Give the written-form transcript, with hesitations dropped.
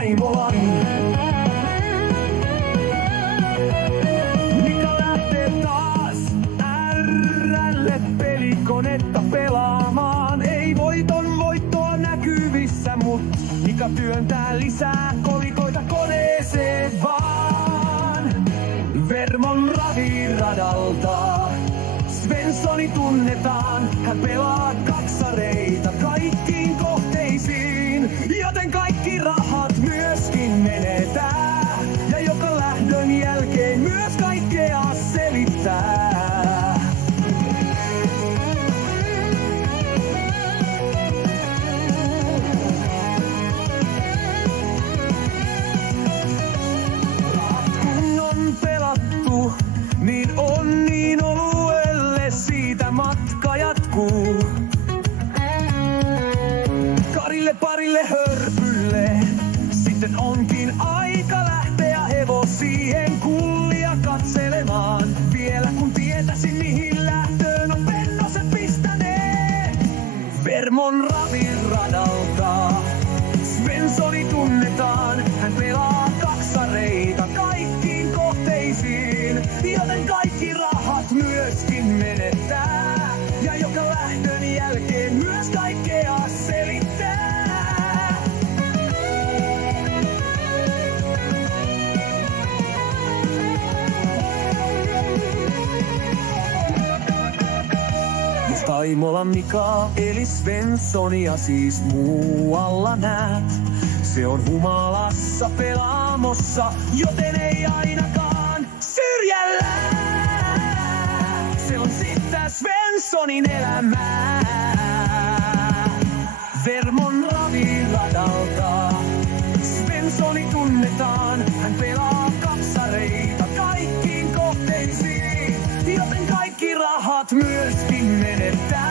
Taimolan. Mika lähtee taas R:lle pelikonetta pelaamaan. Ei voittoa näkyvissä, mut Mika työntää lisää kolikoita koneeseen vaan. Vermon raviradalta Svenssoni tunnetaan. Hän pelaa kaksareita kaikkiin kohteisiin, joten kaikki rahat myöskin menetään. Ja joka lähdön jälkeen myös kaikkea selittää. Kun on pelattu, niin on niin oluelle siitä matka jatkuu. Karille parille hörpylle, sitten onkin aika lähteä hevosien kullia katselemaan. Vielä kun tietäisin mihin lähtöön on pennoset pistäneet. Vermon raviradalta Svenssoni tunnetaan. Hän pelaa kaksareita kaikkiin kohteisiin, joten kaikki rahat myöskin menettää. Ja joka lähdön jälkeen myös kaikkea selittää. Jos Taimolan Mika eli Svenssonia siis muualla näet, se on humalassa pelaamossa, joten ei ainakaan syrjällä. Se on sitten Svenssonin elämää. Vermon raviradalta Svenssoni tunnetaan. Hän pelaa kaksareita kaikkiin kohteisiin, joten kaikki rahat myöskin menettää.